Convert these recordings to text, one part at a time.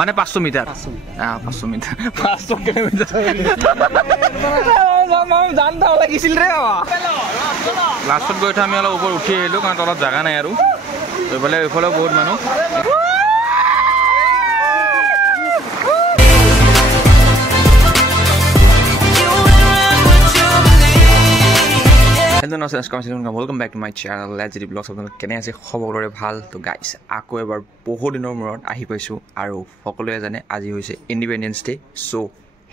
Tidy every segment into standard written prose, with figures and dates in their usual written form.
মানে 500 metre 500 metre 500 kilometre জানতাও লাগিছিল ৰে লাষ্টত গৈ আমি অলপ ওপৰত উঠি আহিলো কাৰণ তলত জাগা নাই আৰু এইফালে বহুত মানুহ Welcome back to my channel. Let's do vlogs. কেনে আছে খবৰৰে ভাল তো গাইস আকৌ এবাৰ বহু দিনৰ মূৰত আহি পাইছো আৰু সকলোৱে জানে আজি হৈছে independence day so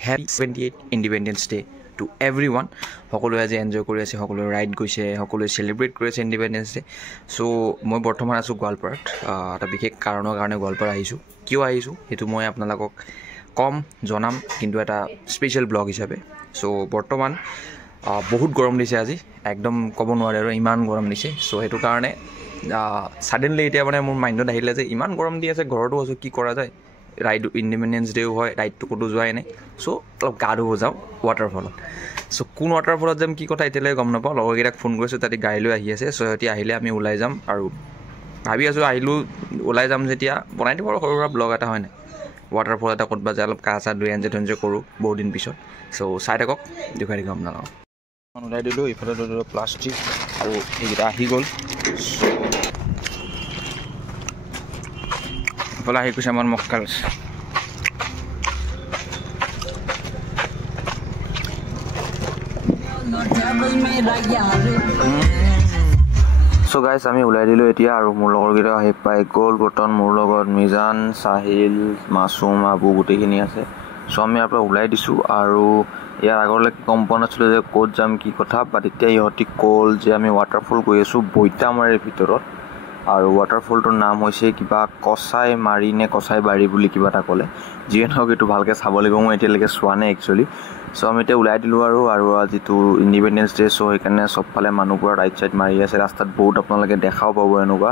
happy 28 independence day to everyone সকলোৱে আজি এনজয় কৰি আছে সকলোৱে ৰাইড গৈছে সকলোৱে সেলিব্ৰেট কৰি আছে ইন্ডিপেন্ডেন্স ডে সো মই বৰ্তমান আছো গোৱালপাৰাত এটা বিশেষ কাৰণৰ কাৰণে গোৱালপাৰা আহিছো কিয় আহিছো হেতু মই আপোনালোকক কম জনাম কিন্তু এটা স্পেশাল ব্লগ হিচাপে সো বৰ্তমান বহুত গৰম দিছে আজি একদম কব নোৱাৰে আৰু ইমান গৰম দিছে সো হেতু কাৰণে সাডেনলি এতিয়া মানে মোৰ মাইন্ডত আহিলে যে ইমান গৰম দি আছে ঘৰটো আছো কি কৰা যায় ৰাইড ইন্ডিপেন্ডেন্স ডে হয় ৰাইডটো কতো যোৱাই নাই সো অলপ গাড়ু হৈ যাও ওয়াটাৰফলত সো কোন ওয়াটাৰফলত যাম কি কথা এতিয়ালৈ গম নাপাওঁ লগৰকেইটাক ফোন কৰিছো তাতে গাড়ী লৈ আহি আছে সো এতিয়া আহিলে আমি ওলাই যাম আৰু ভাবি আছো আহিলো ওলাই যাম যেতিয়া বনাই দিব আৰু সৰু সুৰা ব্লগ এটা হয় নাই ওয়াটাৰফল এটা ক'তবা যায় অলপ কাঁচা দুই এনজয় কৰো বহুত দিন পিছত সো চাই থাকক দেখুৱাই দিম আপোনালোকক ওলাই দিলোঁ ইফালে দিলোঁ প্লাষ্টিক আৰু এইকেইটা আহি গ'ল ইফালে আহি গৈছে আমাৰ মক্কাল সো গাইস আমি ওলাই দিলোঁ এতিয়া আৰু মোৰ লগৰকেইটা আহি পাই গ'ল বৰ্তমান মোৰ লগত মিজান সাহিল মাসুম আবু গোটেইখিনি আছে সো আমি ইয়াৰ পৰা ওলাই দিছোঁ আৰু ইয়াৰ আগলৈকে গম পোৱা নাছিলোঁ যে ক'ত যাম কি কথা বাট এতিয়া ইহঁতি ক'ল যে আমি ৱাটাৰফল গৈ আছোঁ বৈতামাৰীৰ ভিতৰত আৰু ৱাটাৰফলটোৰ নাম হৈছে কিবা কচাই মাৰি নে কচাই বাৰী বুলি কিবা এটা ক'লে যিয়ে নহওক এইটো ভালকৈ চাব লাগিব মই এতিয়ালৈকে চোৱা নাই একচুৱেলি সো আমি এতিয়া ওলাই দিলোঁ আৰু আজিতো ইণ্ডিপেণ্ডেন্স ডে চ' সেইকাৰণে চবফালে মানুহবোৰৰ ৰাইট চাইড মাৰি আছে ৰাস্তাত বহুত আপোনালোকে দেখাও পাব এনেকুৱা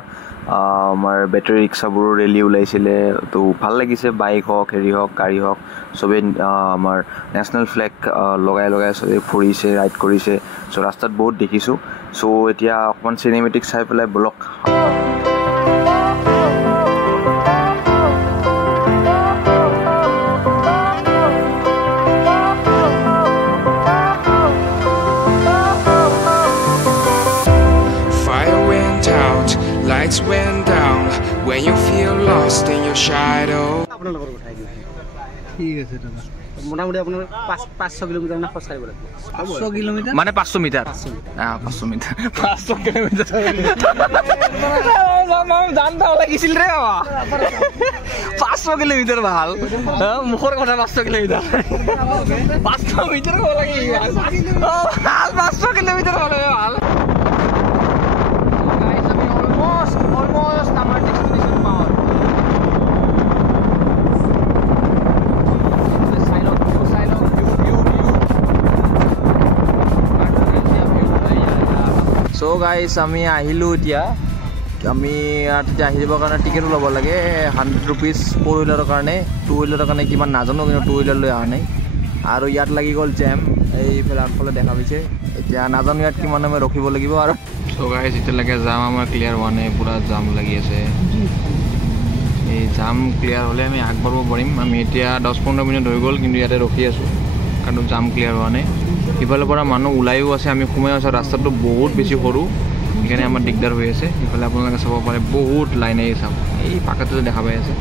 আমাৰ বেটাৰী ৰিক্সাবোৰো ৰেলী ওলাইছিলে তো ভাল লাগিছে বাইক হওক হেৰি হওক গাড়ী হওক চবেই আমাৰ নেশ্যনেল ফ্লেগ লগাই চবেই ফুৰিছে ৰাইড কৰিছে চ' ৰাস্তাত বহুত দেখিছোঁ চ' এতিয়া অকণমান চিনেমেটিক চাই পেলাই blog Lights went down when you feel lost in your shadow. ঠিক আছে দাদা মোটামুটি আপোনাৰ 500 কিলোমিটাৰ না খোজ কাঢ়িব লাগিব 500 কিলোমিটাৰ মানে 500 মিটাৰ 500 মিটাৰ 500 কিলোমিটাৰ জানতাও লাগিছিল ৰে 500 কিলোমিটাৰ ভাল মুখৰ কথা 500 কিলোমিটাৰ 500 মিটাৰ হ'ব লাগে 500 কিলোমিটাৰ হ'লে ভাল almost our destination power so guys আমি আহিলো এতিয়া আমি ইয়াত আহিবৰ কাৰণে টিকেট ল'ব লাগে 100 rupees 4 wheeler কাৰণে 2 wheeler কাৰণে কিমান নাজানো কিন্তু 2 wheeler লৈ আহা নাই আৰু ইয়াত লাগি গ'ল জেম এইফালে আগফালে দেখা পাইছে এতিয়া নাজানো ইয়াত কিমান সময় ৰখিব লাগিব আৰু সো গাইস এতিয়ালৈকে জাম আমাৰ ক্লিয়াৰ হোৱা নাই পুৰা জাম লাগি আছে এই জাম ক্লিয়াৰ হ'লে আমি আগবাঢ়িব পাৰিম আমি এতিয়া 10-15 মিনিট হৈ গ'ল কিন্তু ইয়াতে ৰখি আছোঁ কাৰণ জাম ক্লিয়াৰ হোৱা নাই ইফালৰ পৰা মানুহ ওলাইও আছে আমি সোমাই আছোঁ ৰাস্তাটো বহুত বেছি সৰু সেইকাৰণে আমাৰ দিগদাৰ হৈ আছে ইফালে আপোনালোকে চাব পাৰে বহুত লাইন আহি চাব এই পাকাটো দেখা পাই আছে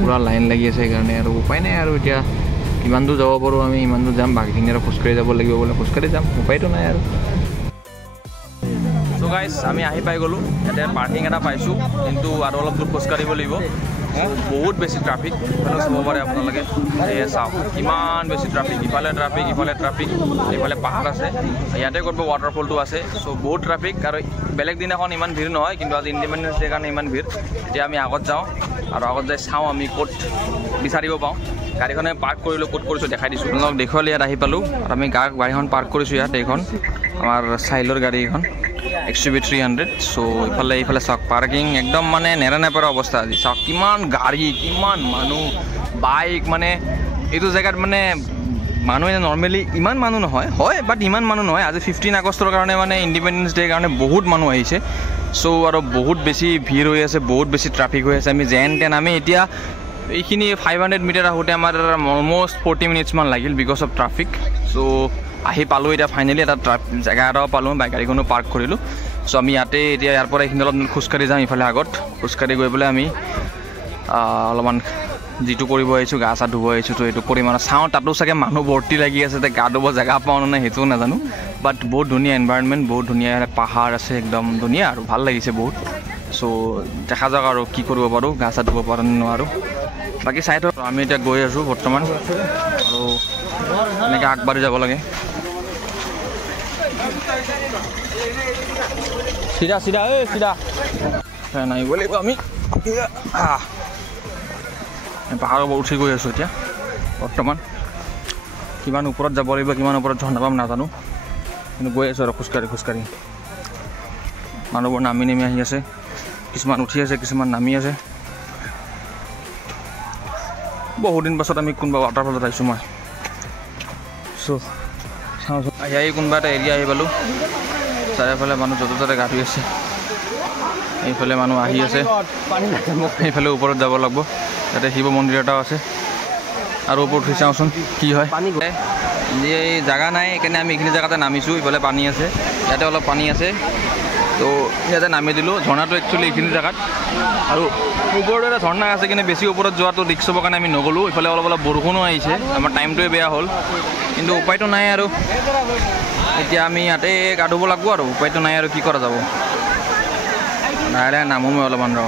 পুৰা লাইন লাগি আছে সেইকাৰণে আৰু উপায় নাই আৰু এতিয়া কিমান দূৰ যাব পাৰোঁ আমি ইমান দূৰ যাম বাকীখিনি আৰু খোজকাঢ়ি যাব লাগিব বোলে খোজকাঢ়ি যাম উপায়তো নাই আৰু সো গাইস আমি আহি পাই গ'লোঁ ইয়াতে পাৰ্কিং এটা পাইছোঁ কিন্তু আৰু অলপ দূৰ খোজকাঢ়িব লাগিব বহুত বেছি ট্ৰাফিক ইফালে চাব পাৰে আপোনালোকে এয়া চাওক কিমান বেছি ট্ৰাফিক ইফালে ট্ৰাফিক এইফালে পাহাৰ আছে ইয়াতে ক'ৰবাত ৱাটাৰফলটো আছে চ' বহুত ট্ৰাফিক আৰু বেলেগ দিনাখন ইমান ভিৰ নহয় কিন্তু আজি ইণ্ডিপেণ্ডেন্স ডে কাৰণে ইমান ভিৰ এতিয়া আমি আগত যাওঁ আৰু আগত যাই চাওঁ আমি ক'ত বিচাৰিব পাওঁ গাড়ীখনে পাৰ্ক কৰিলোঁ ক'ত কৰিছোঁ দেখাই দিছোঁ আপোনালোক দেখুৱালে ইয়াত আহি পালোঁ আৰু আমি গাড়ীখন পাৰ্ক কৰিছোঁ ইয়াত এইখন আমাৰ চাইলৰ গাড়ী এইখন XUV 300 সো ইফালে চাওক পাৰ্কিং একদম মানে নেৰা নেপেৰা অৱস্থা আজি চাওক কিমান গাড়ী কিমান মানুহ বাইক মানে এইটো জেগাত মানে মানুহ এনে নৰ্মেলি ইমান মানুহ নহয় হয় বাট ইমান মানুহ নহয় আজি 15 আগষ্টৰ কাৰণে মানে ইণ্ডিপেণ্ডেন্স ডেৰ কাৰণে বহুত মানুহ আহিছে চ' আৰু বহুত বেছি ভিৰ হৈ আছে বহুত বেছি ট্ৰাফিক হৈ আছে আমি যেন তেন আমি এতিয়া এইখিনি 500 মিটাৰ আহোঁতে আমাৰ অলমষ্ট 40 মিনিটছ মান লাগিল বিকজ অফ ট্ৰাফিক চ' আহি পালোঁ এতিয়া ফাইনেলি এটা জেগা এটাও পালোঁ বাইক গাড়ীখনো পাৰ্ক কৰিলোঁ চ' আমি ইয়াতে এতিয়া ইয়াৰ পৰা এইখিনি অলপ খোজকাঢ়ি যাম ইফালে আগত খোজকাঢ়ি গৈ পেলাই আমি অলপমান যিটো কৰিব আহিছোঁ গা চা ধুব আহিছোঁ তো এইটো কৰিম আৰু চাওঁ তাতো চাগে মানুহ ভৰ্তি লাগি আছে গা ধুব জেগা পাওঁ নে সেইটোও নাজানো বাট বহুত ধুনীয়া এনভাইৰনমেণ্ট বহুত ধুনীয়া পাহাৰ আছে একদম ধুনীয়া আৰু ভাল লাগিছে বহুত চ' দেখা যাওক আৰু কি কৰিব পাৰোঁ গা চা ধুব পাৰোঁ নোৱাৰোঁ বাকী চাই থওঁ আমি এতিয়া গৈ আছোঁ বৰ্তমান আৰু এনেকৈ আগবাঢ়ি যাব লাগে চিধা চিধা চিধা নামিব লাগিব আমি পাহাৰৰ ওপৰত উঠি গৈ আছোঁ এতিয়া বৰ্তমান কিমান ওপৰত যাব লাগিব কিমান ওপৰত ঝৰ্ণা পাম নাজানো কিন্তু গৈ আছোঁ আৰু খোজকাঢ়ি মানুহবোৰ নামি আহি আছে কিছুমান উঠি আছে কিছুমান নামি আছে বহুত দিন পাছত আমি কোনোবা ৱাটাৰফলত আহিছোঁ মই চ' চাওঁচোন আহি কোনোবা এটা এৰিয়া আহি পালোঁ চাৰিওফালে মানুহ য'তে ত'তে গা ধুই আছে এইফালে মানুহ আহি আছে এইফালে ওপৰত যাব লাগিব ইয়াতে শিৱ মন্দিৰ এটাও আছে আৰু ওপৰত উঠি চাওঁচোন কি হয় এই জেগা নাই সেইকাৰণে আমি এইখিনি জেগাতে নামিছোঁ ইফালে পানী আছে ইয়াতে অলপ পানী আছে তো ইয়াতে নামি দিলোঁ ঝৰ্ণাটো একচুৱেলি এইখিনি জেগাত আৰু ওপৰত এটা ঝৰ্ণা আছে কিন্তু বেছি ওপৰত যোৱাটো ৰিক্স হ'বৰ কাৰণে আমি নগ'লোঁ ইফালে অলপ বৰষুণো আহিছে আমাৰ টাইমটোৱে বেয়া হ'ল কিন্তু উপায়টো নাই আৰু এতিয়া আমি ইয়াতে গা ধুব লাগিব আৰু উপায়টো নাই আৰু কি কৰা যাব লাহে লাহে নামো মই অলপমান ৰ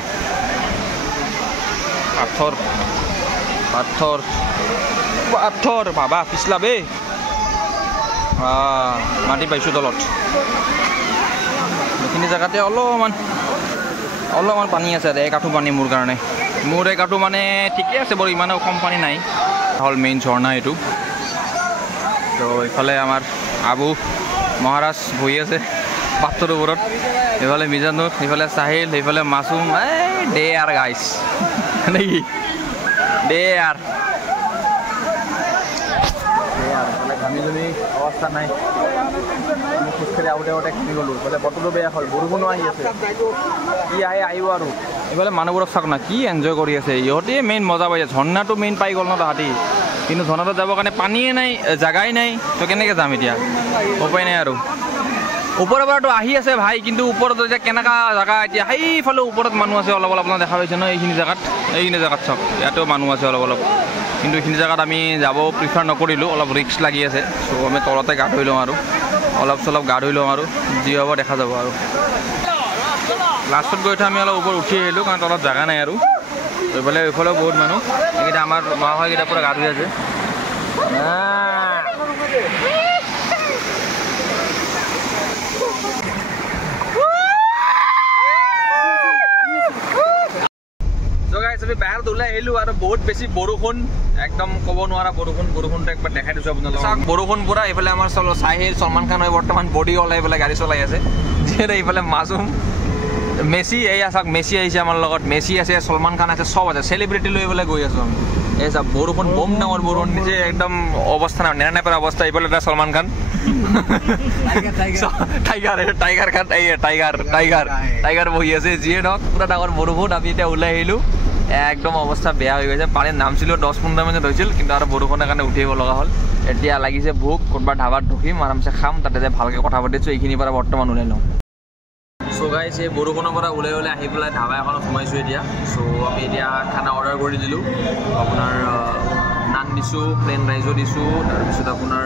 পাথৰ বাবা পিছলা বে মাটি পাইছোঁ তলত এইখিনি জেগাতে অলপমান পানী আছে এক আঁঠু পানী মোৰ কাৰণে মোৰ এক আঁঠু মানে ঠিকে আছে বাৰু ইমানো কম পানী নাই হ'ল মেইন ঝৰ্ণা এইটো তো এইফালে আমাৰ আবু মহাৰাজ বহি আছে পাথৰৰ ওপৰত এইফালে মিজানুৰ এইফালে চাহিল এইফালে মাছুম দে আৰ গাইছ নেকি দে আৰ ঘামি অৱস্থা নাই আমি খোজকাঢ়ি আহোঁতে খেলি গ'লোঁ এইফালে বতৰটো বেয়া হ'ল বৰষুণো আহি আছে কি আহিব আৰু এইফালে মানুহবোৰক চাওক না কি এনজয় কৰি আছে ইহঁতে মেইন মজা পাইছে ঝৰ্ণাটো মেইন পাই গ'ল ন তাহাঁতি কিন্তু ঝৰ্ণাটো যাবৰ কাৰণে পানীয়ে নাই জেগাই নাই তো কেনেকৈ যাম এতিয়া উপায় নাই আৰু ওপৰৰ পৰাতো আহি আছে ভাই কিন্তু ওপৰত এতিয়া কেনেকুৱা জেগা এতিয়া সেইফালে ওপৰত মানুহ আছে অলপ আপোনাৰ দেখা পাইছে ন এইখিনি জেগাত চাওক ইয়াতো মানুহ আছে অলপ কিন্তু এইখিনি জেগাত আমি যাব প্ৰিফাৰ নকৰিলোঁ অলপ ৰিক্স লাগি আছে চ' আমি তলতে গা ধুই লওঁ আৰু অলপ চলপ গা ধুই লওঁ আৰু যি হ'ব দেখা যাব আৰু লাষ্টত গৈ আমি অলপ ওপৰত উঠি আহিলোঁ কাৰণ তলত জেগা নাই আৰু এইফালেও বহুত মানুহ এইকেইটা আমাৰ মাহকেইটা পূৰা গা ধুই আছে বাহিৰত ওলাই আহিলোঁ আৰু বহুত বেছি বৰষুণ একদম ক'ব নোৱাৰা বৰষুণটো একবাৰ দেখাই দিছোঁ আপোনালোকক বৰষুণ পূৰা এইফালে আমাৰ চাহিল চলমান খান হৈ বৰ্তমান বডি ওলাই পেলাই গাড়ী চলাই আছে যিহেতু এইফালে মাছুম মেচি চাওক মেচি আহিছে আমাৰ লগত মেচি আছে চলমান খান আছে চব আছে চেলিব্ৰিটি লৈ পেলাই গৈ আছোঁ আমি এই চাওক বৰষুণ বম ডাঙৰ বৰষুণ দিছে একদম অৱস্থা নাই নেৰা নেপেৰা অৱস্থা এইফালে এটা চলমান খান টাইগাৰ বহি আছে যিয়ে নহওক পূৰা ডাঙৰ বৰষুণ আমি এতিয়া ওলাই আহিলোঁ একদম অৱস্থা বেয়া হৈ গৈছে পানীত নামছিলোঁ 10-15 মিনিট হৈছিল কিন্তু আৰু বৰষুণৰ কাৰণে উঠিব লগা হ'ল এতিয়া লাগিছে ভোক ক'ৰবাত ধাবাত ৰখিম আৰামছে খাম তাতে যে ভালকৈ কথা পাতিছোঁ এইখিনিৰ পৰা বৰ্তমান ওলাই লওঁ চ' গাইছ এই বৰষুণৰ পৰা ওলাই আহি পেলাই ধাবা এখনত সোমাইছোঁ এতিয়া চ' আমি এতিয়া খানা অৰ্ডাৰ কৰি দিলোঁ আপোনাৰ নান দিছোঁ প্লেন ৰাইজো দিছোঁ তাৰপিছত আপোনাৰ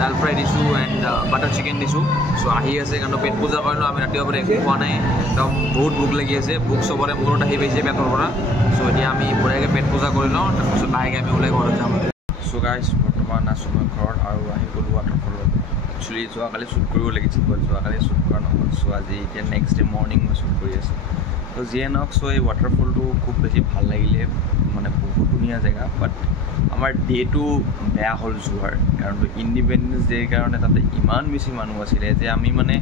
দাল ফ্ৰাই দিছোঁ এণ্ড বাটাৰ চিকেন দিছোঁ চ' আহি আছে কাৰণ পেট পূজা কৰিলোঁ আমি ৰাতিপুৱাৰ পৰা একো খোৱা নাই একদম বহুত ভোক লাগি আছে ভোক চবৰে মূৰত আহি পাইছে পেটৰ পৰা চ' এতিয়া আমি বঢ়িয়াকৈ পেট পূজা কৰি লওঁ তাৰপিছত লাহেকৈ আমি ওলাই ঘৰত যাম চ' গাইছ বৰ্তমান আছোঁ মই ঘৰত আৰু আহি গ'লোঁ ৱাটাৰফলত একচুৱেলি যোৱাকালি শ্বুট কৰিব লাগিছিল বাট যোৱাকালি শ্বুট কৰা নহ'ল চ' আজি এতিয়া নেক্সট ডে মৰ্ণিং মই শ্বুট কৰি আছোঁ তো যিয়ে নহওক চ' এই ৱাটাৰফলটো খুব বেছি ভাল লাগিলে মানে বহুত ধুনীয়া জেগা বাট আমাৰ ডে'টো বেয়া হ'ল যোৱাৰ কাৰণ ইণ্ডিপেণ্ডেঞ্চ ডে'ৰ কাৰণে তাতে ইমান বেছি মানুহ আছিলে যে আমি মানে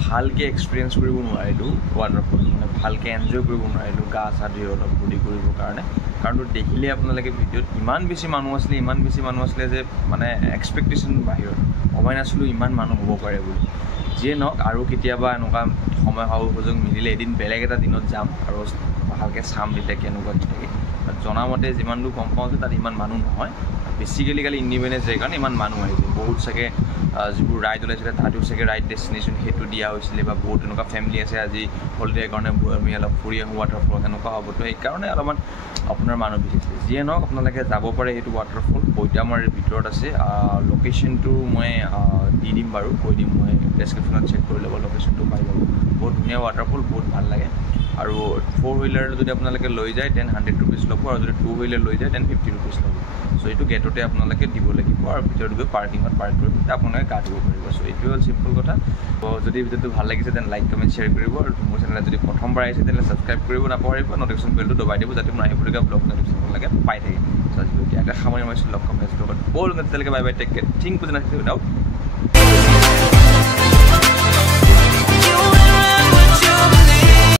ভালকৈ এক্সপিৰিয়েঞ্চ কৰিব নোৱাৰিলোঁ ৱাটাৰফল মানে ভালকৈ এনজয় কৰিব নোৱাৰিলোঁ গা চা ধুই অলপ ফূৰ্তি কৰিবৰ কাৰণে কাৰণ দেখিলে আপোনালোকে ভিডিঅ'ত ইমান বেছি মানুহ আছিলে যে মানে এক্সপেক্টেশ্যন বাহিৰত ভবাই নাছিলোঁ ইমান মানুহ হ'ব পাৰে বুলি যিয়ে নহওক আৰু কেতিয়াবা এনেকুৱা সময় সুযোগ মিলিলে এদিন বেলেগ এটা দিনত যাম আৰু ভালকৈ চাম তেতিয়া কেনেকুৱা কি থাকে জনামতে যিমান দূৰ গম পাওঁ যে তাত ইমান মানুহ নহয় বেছিকেলি কালি ইণ্ডিপেণ্ডেঞ্চ ডে কাৰণে ইমান মানুহ আহিছে বহুত চাগে যিবোৰ ৰাইড ওলাইছিলে তাতো চাগে ৰাইড ডেষ্টিনেশ্যন সেইটো দিয়া হৈছিলে বা বহুত এনেকুৱা ফেমিলি আছে আজি হলিডেৰ কাৰণে আমি অলপ ফুৰি আহোঁ ৱাটাৰফল সেনেকুৱা হ'ব তো সেইকাৰণে অলপমান আপোনাৰ মানুহ বিচাৰিছে যিয়ে নহওক আপোনালোকে যাব পাৰে সেইটো ৱাটাৰফল পইতামাৰীৰ ভিতৰত আছে লোকেশ্যনটো মই দি দিম বাৰু কৈ দিম মই ডেছক্ৰিপশ্যনত চেক কৰি ল'ব লোকেশ্যনটো পাই যাব বহুত ধুনীয়া ৱাটাৰফল বহুত ভাল লাগে আৰু 4 হুইলাৰ যদি আপোনালোকে লৈ যায় দেন 100 rupees ল'ব আৰু যদি 2 হুইলাৰ লৈ যায় দেন 50 rupees ল'ব চ' এইটো গেটতে আপোনালোকে দিব লাগিব আৰু ভিতৰত গৈ পাৰ্কিঙত পাৰ্ক কৰি আপোনালোকে গা ধুব পাৰিব চ' এইটোৱে হ'ল চিম্পল কথা যদি ভিডিঅ'টো ভাল লাগিছে দেন লাইক কমেণ্ট শ্বেয়াৰ কৰিব আৰু মোৰ চেনেলত যদি প্ৰথমবাৰ আহিছে তেনেহ'লে ছাবস্ক্ৰাইব কৰিব নাপাহৰিব নটিফিকেশ্যন বেলটো দবাই দিব যাতে মোৰ আহিবলগীয়া ব্লগ নটিফিকেশ্যন আপোনালোকে পাই থাকে চ' আজি এতিয়া সামৰি মাৰিছোঁ লগ কম নেক্সট ব্লগত ব'ল তেতিয়ালৈকে bye bye take care think বুজি নাথাকিব